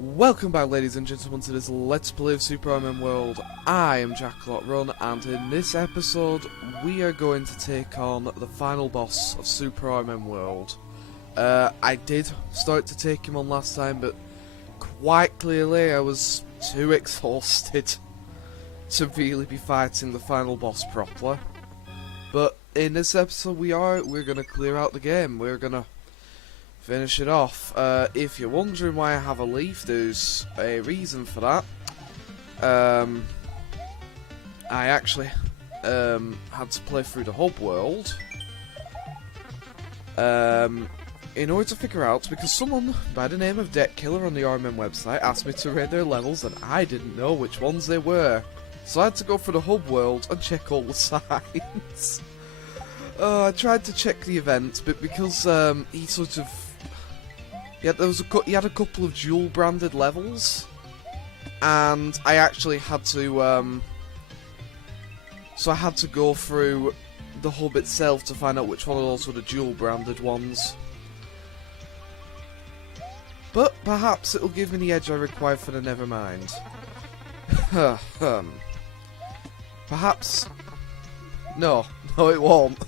Welcome back, ladies and gentlemen, to this Let's Play of Super RMN World. I am Jack-a-lot-run, and in this episode, we are going to take on the final boss of Super RMN World. I did start to take him on last time, but quite clearly I was too exhausted to really be fighting the final boss properly. But in this episode, we're going to clear out the game. We're going to finish it off. If you're wondering why I have a leaf, there's a reason for that. I actually had to play through the hub world in order to figure out, because someone by the name of Deck Killer on the RMN website asked me to rate their levels and I didn't know which ones they were. So I had to go for the hub world and check all the signs. I tried to check the events, but because he sort of... Yeah, he had a couple of dual branded levels, and I actually had to so I had to go through the hub itself to find out which one of those were the dual branded ones. But perhaps it'll give me the edge I require for the Nevermind. Perhaps. No, it won't.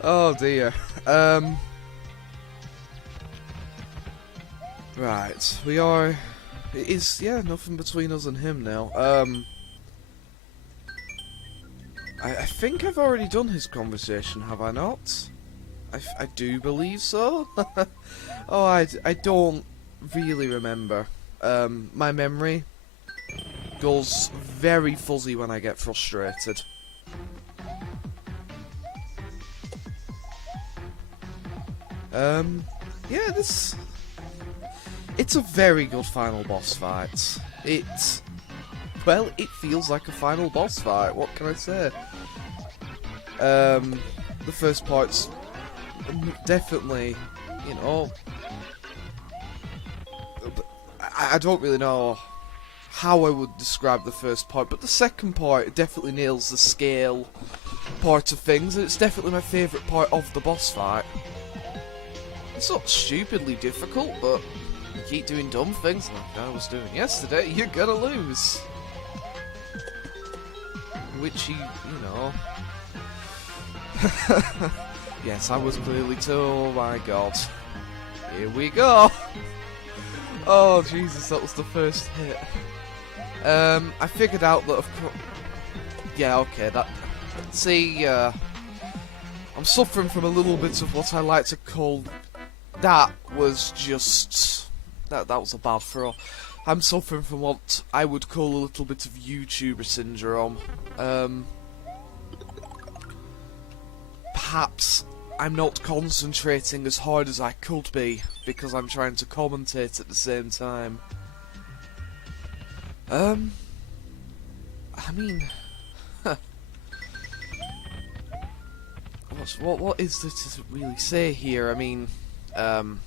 Oh dear. Right, we are... It is, yeah, nothing between us and him now. I think I've already done his conversation, have I not? I do believe so. Oh, I don't really remember. My memory goes very fuzzy when I get frustrated. Yeah, this... It's a very good final boss fight. Well, it feels like a final boss fight, what can I say? The first part's definitely, you know... I don't really know how I would describe the first part, but the second part definitely nails the scale part of things, and it's definitely my favourite part of the boss fight. It's not stupidly difficult, but... you keep doing dumb things like I was doing yesterday, you're gonna lose. Which you know... Yes, I was clearly too, oh my god. Here we go! Oh Jesus, that was the first hit. I figured out that of course... Yeah, okay, that... See, I'm suffering from a little bit of what I like to call... That was just... That was a bad throw. I'm suffering from what I would call a little bit of YouTuber syndrome. Perhaps I'm not concentrating as hard as I could be because I'm trying to commentate at the same time. I mean, what is there to really say here? I mean, Oh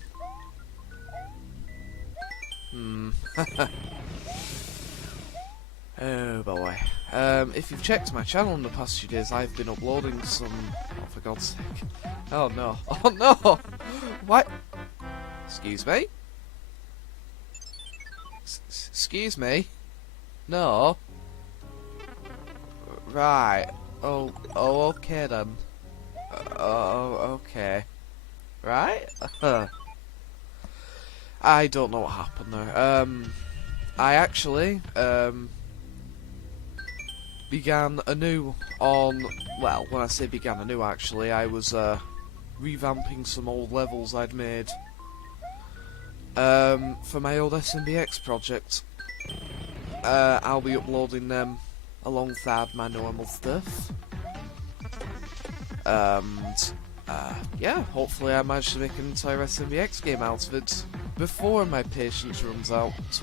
boy. If you've checked my channel in the past few days, I've been uploading some... Oh, for God's sake. Oh no. Oh no! What? Excuse me? Excuse me? No? Right. Oh, okay then. Oh, okay. Right? I don't know what happened there. I actually, began anew on... Well, when I say began anew, actually, I was, revamping some old levels I'd made, for my old SMBX project. I'll be uploading them alongside my normal stuff. Yeah, hopefully I manage to make an entire SMBX game out of it before my patience runs out.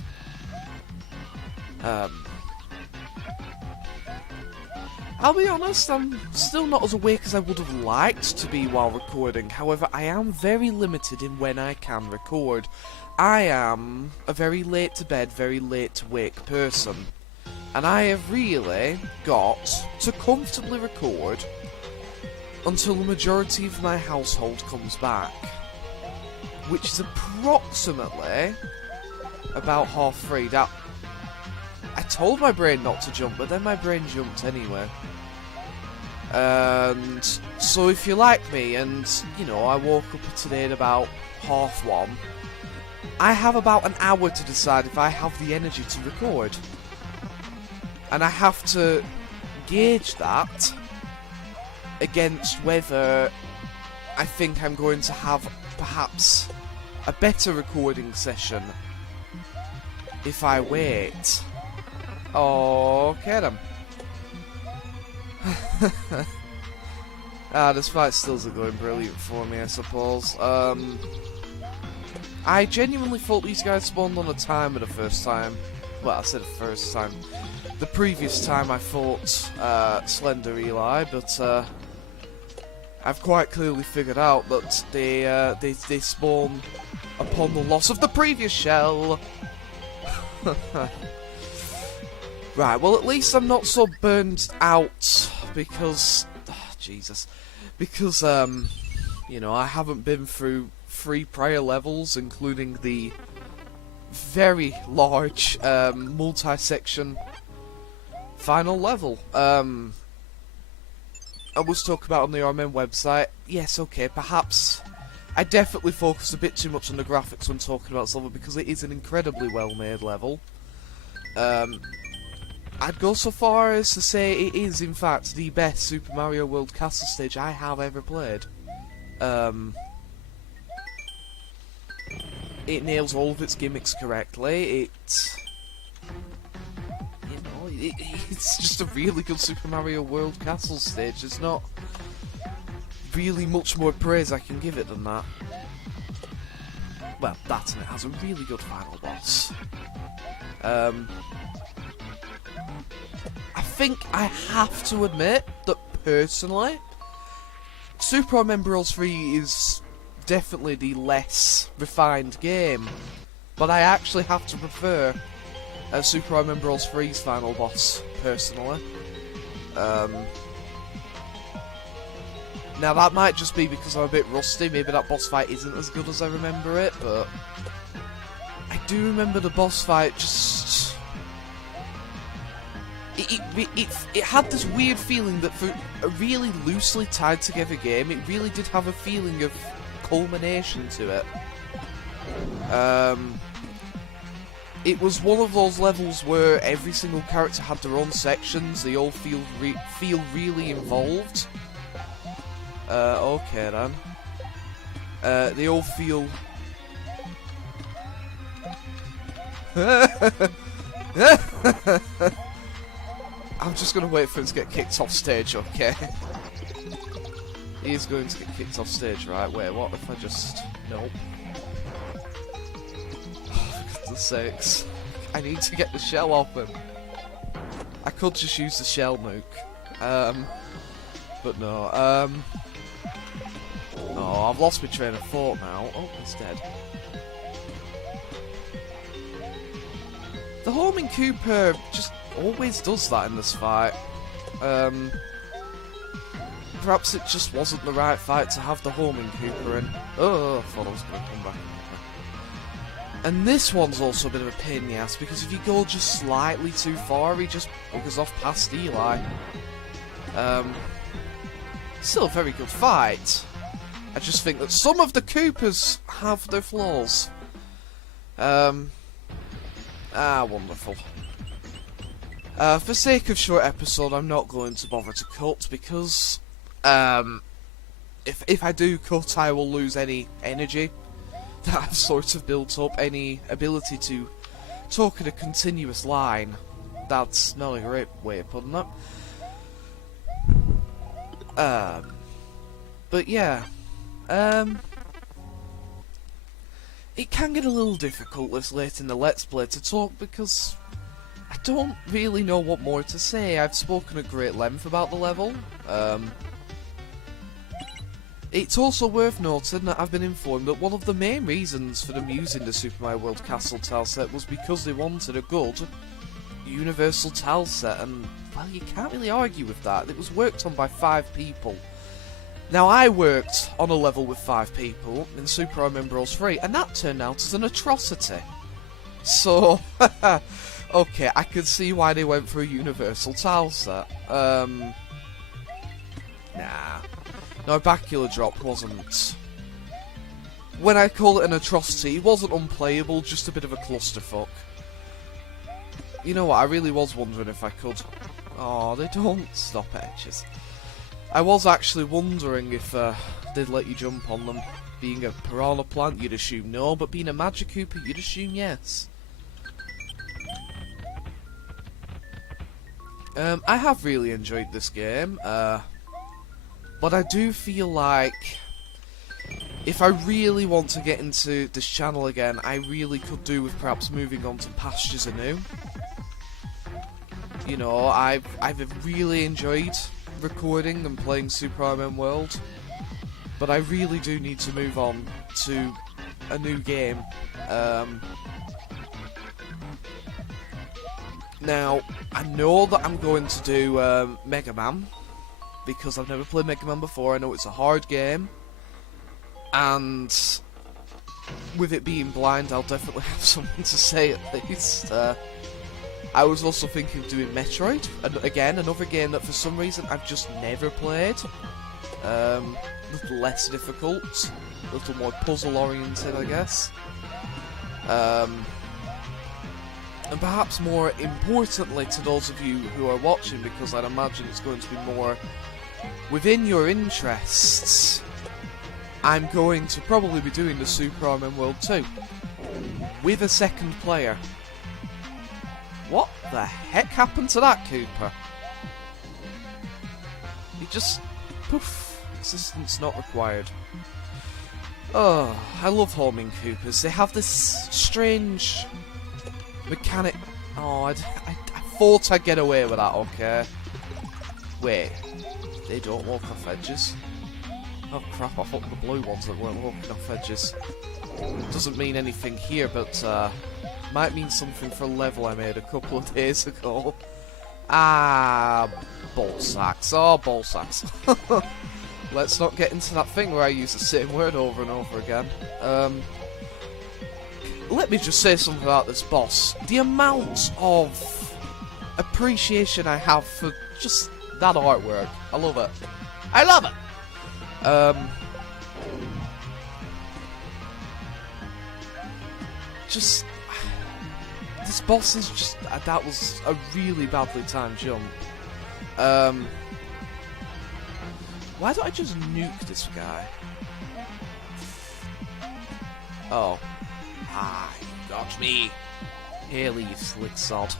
I'll be honest, I'm still not as awake as I would have liked to be while recording. However, I am very limited in when I can record. I am a very late to bed, very late to wake person. And I have really got to comfortably record until the majority of my household comes back, which is approximately about half through. That I told my brain not to jump, but then my brain jumped anyway. And so if you're like me, and you know, I woke up today at about 1:30, I have about an hour to decide if I have the energy to record. And I have to gauge that against whether I think I'm going to have perhaps a better recording session if I wait. Okay then. This fight still isn't going brilliant for me, I suppose. I genuinely thought these guys spawned on a timer the first time. Well, I said the first time. The previous time I fought Slender Eli, but I've quite clearly figured out that they spawn upon the loss of the previous shell. Right, well at least I'm not so burnt out because, Jesus, because you know, I haven't been through 3 prior levels, including the very large multi-section final level. I was talking about on the RMN website. Yes, okay, perhaps I definitely focused a bit too much on the graphics when talking about this level because it is an incredibly well-made level. I'd go so far as to say it is, in fact, the best Super Mario World castle stage I have ever played. It nails all of its gimmicks correctly. It's just a really good Super Mario World castle stage. There's not really much more praise I can give it than that. Well, that and it has a really good final boss. I think I have to admit that personally, Super RMN Bros. 3 is definitely the less refined game, but I actually have to prefer Super RMN Bros. 3's final boss, personally. Now that might just be because I'm a bit rusty, maybe that boss fight isn't as good as I remember it, but I do remember the boss fight just... It had this weird feeling that for a really loosely tied together game, it really did have a feeling of culmination to it. It was one of those levels where every single character had their own sections, they all feel really involved. Okay then. They all feel... I'm just gonna wait for him to get kicked off stage, okay? He is going to get kicked off stage, right? Wait, what if I just... Nope. Oh, for goodness sakes. I need to get the shell off him. I could just use the shell nuke. But no, oh, I've lost my train of thought now. Oh, he's dead. The homing Koopa just always does that in this fight. Perhaps it just wasn't the right fight to have the homing Koopa in. Oh, I thought I was going to come back. And this one's also a bit of a pain in the ass, because if you go just slightly too far, he just buggers off past Eli. Still a very good fight. I just think that some of the Koopas have their flaws. Wonderful. For sake of short episode, I'm not going to bother to cut, because if I do cut, I will lose any energy that I've sort of built up, any ability to talk in a continuous line. That's not a great way of putting it. But yeah, it can get a little difficult this late in the Let's Play to talk, because I don't really know what more to say. I've spoken at great length about the level. It's also worth noting that I've been informed that one of the main reasons for them using the Super Mario World Castle tile set was because they wanted a good universal tile set, and well, you can't really argue with that. It was worked on by 5 people. Now, I worked on a level with 5 people in Super RMN Bros. 3, and that turned out as an atrocity. So, okay, I can see why they went for a universal tile set. Nah. No, Bacula Drop wasn't... When I call it an atrocity, it wasn't unplayable, just a bit of a clusterfuck. You know what, I really was wondering if I could... Oh, they don't stop edges. I was actually wondering if they'd let you jump on them. Being a piranha plant, you'd assume no, but being a Magikoopa, you'd assume yes. I have really enjoyed this game, but I do feel like if I really want to get into this channel again, I really could do with perhaps moving on to pastures anew. You know, I've really enjoyed recording and playing Super RMN World, but I really do need to move on to a new game. Now, I know that I'm going to do Mega Man, because I've never played Mega Man before. I know it's a hard game, and with it being blind, I'll definitely have something to say at least. I was also thinking of doing Metroid, and again, another game that for some reason I've just never played. A little less difficult, a little more puzzle oriented, I guess. And perhaps more importantly to those of you who are watching, because I'd imagine it's going to be more within your interests, I'm going to probably be doing the Super RMN World 2 with a second player. What the heck happened to that Koopa? He just... poof. Assistance not required. Oh, I love homing Koopas. They have this strange mechanic... Oh, I thought I'd get away with that, okay. Wait. They don't walk off edges? Oh crap, I thought the blue ones that weren't walking off edges. Doesn't mean anything here, but might mean something for a level I made a couple of days ago. Ah, ball sacks. Oh, ball sacks. Let's not get into that thing where I use the same word over and over again. Let me just say something about this boss. The amount of appreciation I have for just that artwork. I love it. I love it! Just... This boss is just... that was a really badly timed jump. Why don't I just nuke this guy? Oh. Ah, you got me. Haley, you slick sod.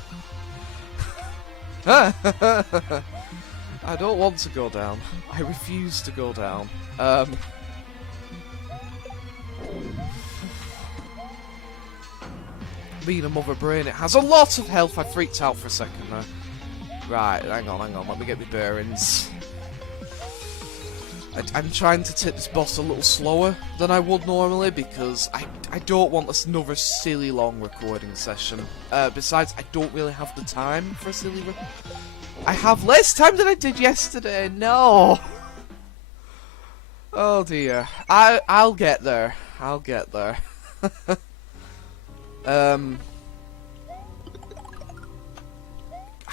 I don't want to go down. I refuse to go down. Being a mother brain, it has a lot of health. I freaked out for a second there. Right, hang on, let me get my bearings. I'm trying to take this boss a little slower than I would normally because I don't want another silly long recording session. Besides, I don't really have the time for a silly I have less time than I did yesterday, no! Oh dear. I'll get there. I'll get there. I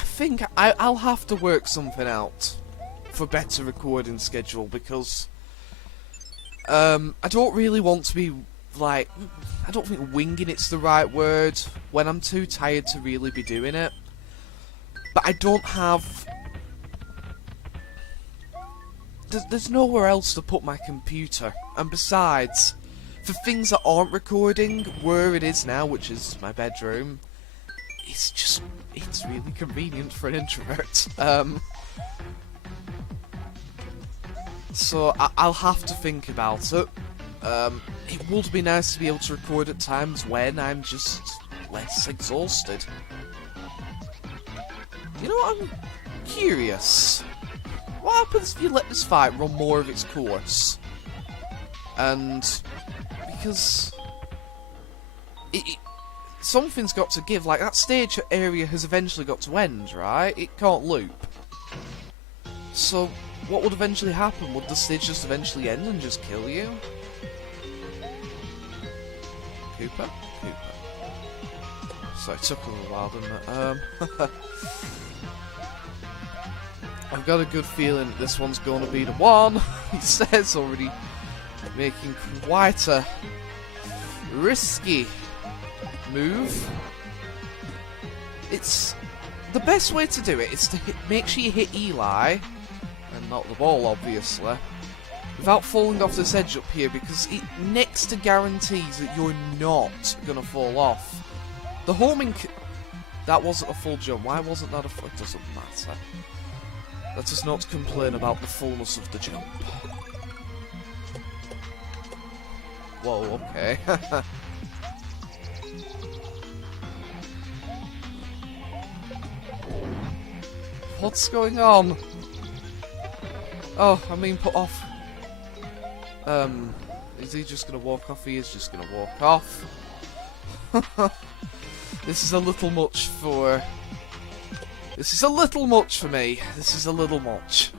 think I'll have to work something out for better recording schedule because I don't really want to be like, I don't think winging it's the right word when I'm too tired to really be doing it. But I don't have... There's nowhere else to put my computer. And besides, for things that aren't recording, where it is now, which is my bedroom, it's really convenient for an introvert. So I'll have to think about it. It would be nice to be able to record at times when I'm just less exhausted. You know what, I'm curious. What happens if you let this fight run more of its course? And... because... something's got to give, like that stage area has eventually got to end, right? It can't loop. So, what would eventually happen? Would the stage just eventually end and just kill you? Koopa? Koopa. So it took a little while, didn't it? I've got a good feeling this one's going to be the one. He says, already making quite a risky move. It's the best way to do it is to make sure you hit Eli and not the ball, obviously, without falling off this edge up here, because it next to guarantees that you're not gonna fall off. The homing that wasn't a full jump. Why wasn't that a full? It doesn't matter. Let us not complain about the fullness of the jump. Whoa, okay. What's going on? Oh, I'm being put off. Is he just gonna walk off? He is just gonna walk off. This is a little much for... This is a little much for me. This is a little much.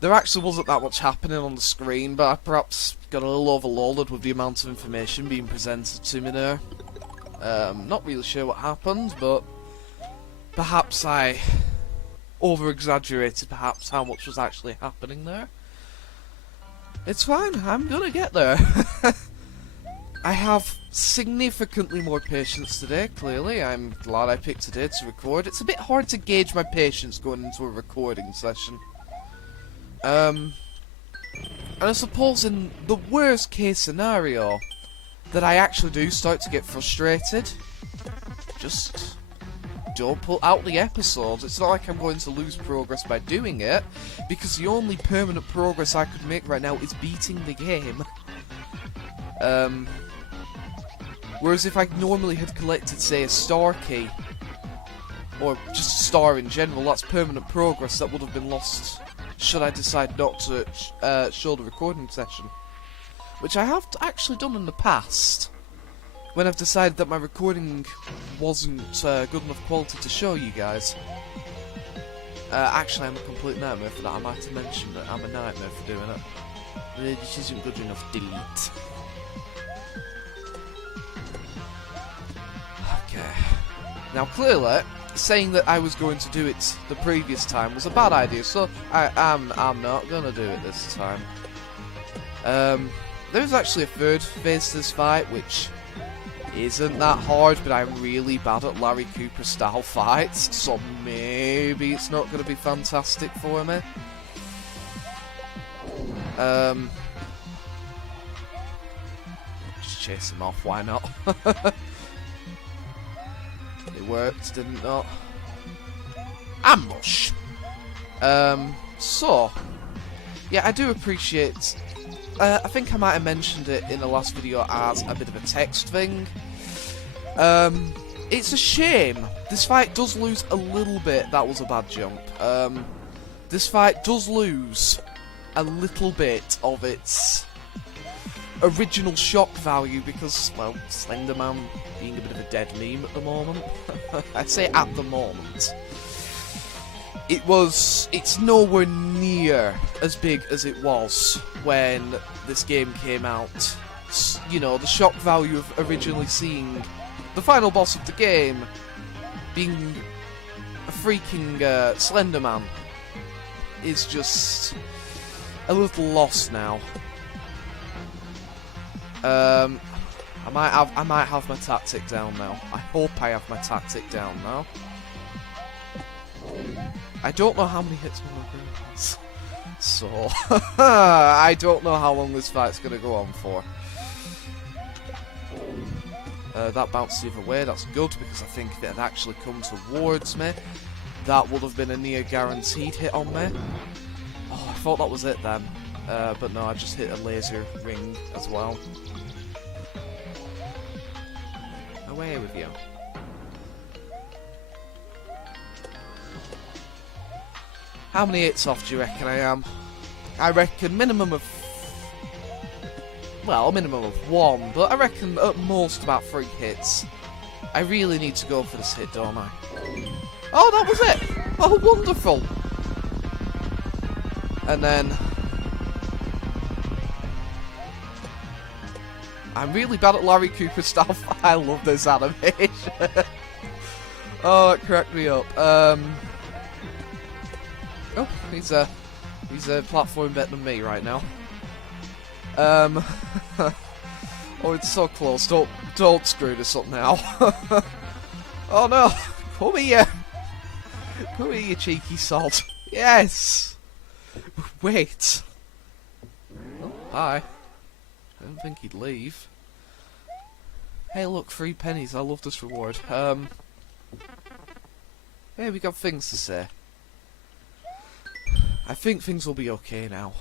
There actually wasn't that much happening on the screen, but I perhaps got a little overloaded with the amount of information being presented to me there. Not really sure what happened, but perhaps I over-exaggerated perhaps how much was actually happening there. It's fine, I'm gonna get there. I have significantly more patience today, clearly. I'm glad I picked today to record. It's a bit hard to gauge my patience going into a recording session. And I suppose in the worst case scenario, that I actually do start to get frustrated, just don't put out the episodes. It's not like I'm going to lose progress by doing it, because the only permanent progress I could make right now is beating the game. Whereas if I normally had collected, say, a star key, or just a star in general, that's permanent progress that would have been lost should I decide not to show the recording session. Which I have actually done in the past, when I've decided that my recording wasn't good enough quality to show you guys. Actually, I'm a complete nightmare for that. I might have mentioned that I'm a nightmare for doing it. This isn't good enough, delete. Okay. Now, clearly, saying that I was going to do it the previous time was a bad idea, so I'm not going to do it this time. There's actually a third phase to this fight, which isn't that hard, but I'm really bad at Larry Cooper style fights, so maybe it's not going to be fantastic for me. Just chase him off, why not? It worked, didn't it? Ambush! So, yeah, I do appreciate... I think I might have mentioned it in the last video as a bit of a text thing. It's a shame. This fight does lose a little bit. That was a bad jump. This fight does lose a little bit of its original shock value because, well, Slenderman being a bit of a dead meme at the moment. I say at the moment. It's nowhere near as big as it was when this game came out. You know, the shock value of originally seeing the final boss of the game being a freaking Slenderman is just a little lost now. I might have my tactic down now. I hope I have my tactic down now. I don't know how many hits my brain has, so I don't know how long this fight's gonna go on for. That bounced the other way, that's good, because I think if it had actually come towards me, that would have been a near guaranteed hit on me. Oh, I thought that was it then, but no, I just hit a laser ring as well. Away with you. How many hits off do you reckon I am? I reckon minimum of... well, a minimum of 1, but I reckon at most about 3 hits. I really need to go for this hit, don't I? Oh, that was it! Oh, wonderful! And then... I'm really bad at Larry Cooper stuff. I love this animation. Oh, it cracked me up. Oh, he's a platform better than me right now. Oh, it's so close. Don't screw this up now. Oh no! Come here! Come here, you cheeky sod. Yes! Wait. Oh, hi. I don't think he'd leave. Hey look, 3 pennies. I love this reward. Hey, we got things to say. I think things will be okay now.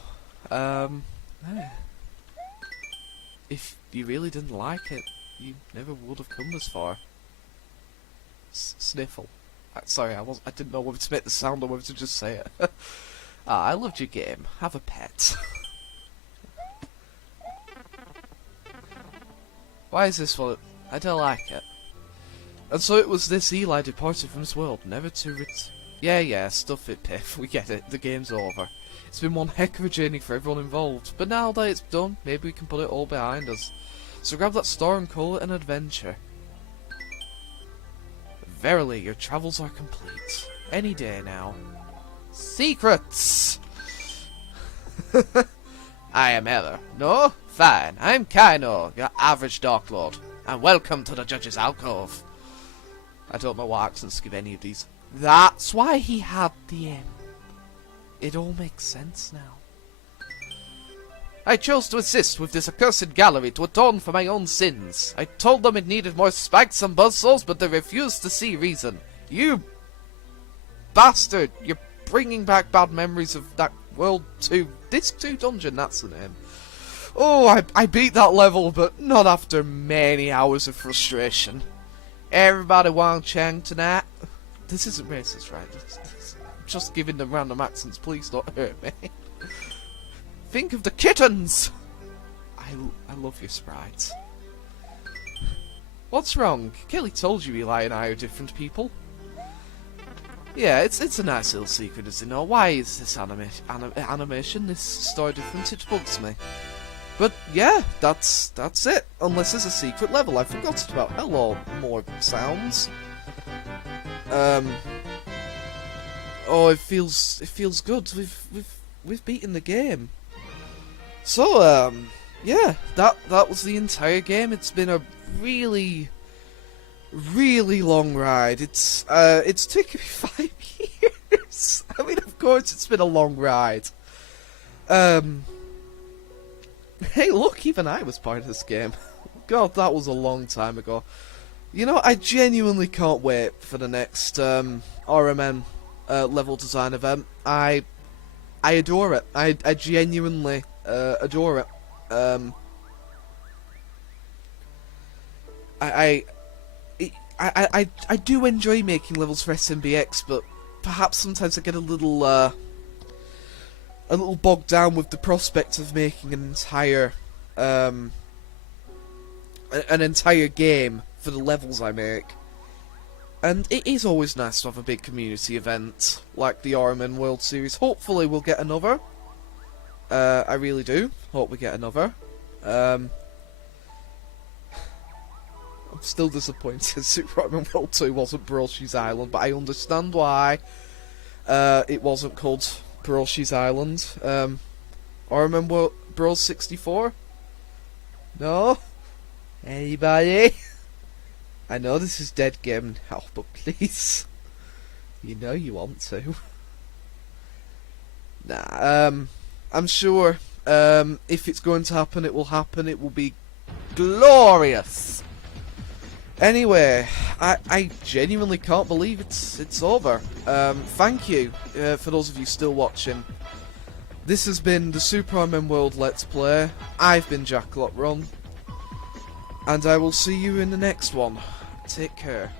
If you really didn't like it, you never would have come this far. Sniffle. Sorry, I didn't know whether to make the sound or whether to just say it. I loved your game. Have a pet. Why is this one? I don't like it. And so it was this Eli departed from this world, never to Yeah, stuff it, Piff. We get it. The game's over. It's been one heck of a journey for everyone involved, but now that it's done, maybe we can put it all behind us. So grab that star and call it an adventure. Verily, your travels are complete. Any day now. Secrets! I am Heather. No? Fine. I'm Kaino, your average Dark Lord. And welcome to the Judge's Alcove. I don't know what accents give any of these. That's why he had the M. It all makes sense now. I chose to assist with this accursed gallery to atone for my own sins. I told them it needed more spikes and buzzsaws, but they refused to see reason. You bastard! You're bringing back bad memories of that World 2, Disc 2 dungeon, that's the name. Oh, I beat that level, but not after many hours of frustration. Everybody want Chang tonight? This isn't racist, right? I'm just giving them random accents, please don't hurt me. Think of the kittens! I love your sprites. What's wrong? Kelly told you Eli and I are different people. Yeah, it's a nice little secret, isn't it? Why is this animation, this story different? It bugs me. But yeah, that's it. Unless there's a secret level I forgot about. Hello, more sounds. Oh, it feels good. We've beaten the game. So yeah, that was the entire game. It's been a really long ride. It's taken me 5 years. I mean, of course it's been a long ride. Hey, look, even I was part of this game. God, that was a long time ago. You know, I genuinely can't wait for the next RMN level design event. I adore it. I genuinely adore it. I do enjoy making levels for SMBX, but perhaps sometimes I get a little bogged down with the prospect of making an entire game for the levels I make. And it is always nice to have a big community event like the RMN World Series. Hopefully we'll get another. I really do hope we get another. I'm still disappointed Super RMN World 2 wasn't Broshi's Island, but I understand why it wasn't called Broshi's Island. RMN World Bros 64? No? Anybody? I know this is dead game now, but please. You know you want to. Nah, I'm sure if it's going to happen, it will happen. It will be glorious. Anyway, I genuinely can't believe it's over. Thank you for those of you still watching. This has been the Super RMN World Let's Play. I've been JackalottRun, and I will see you in the next one. Take care.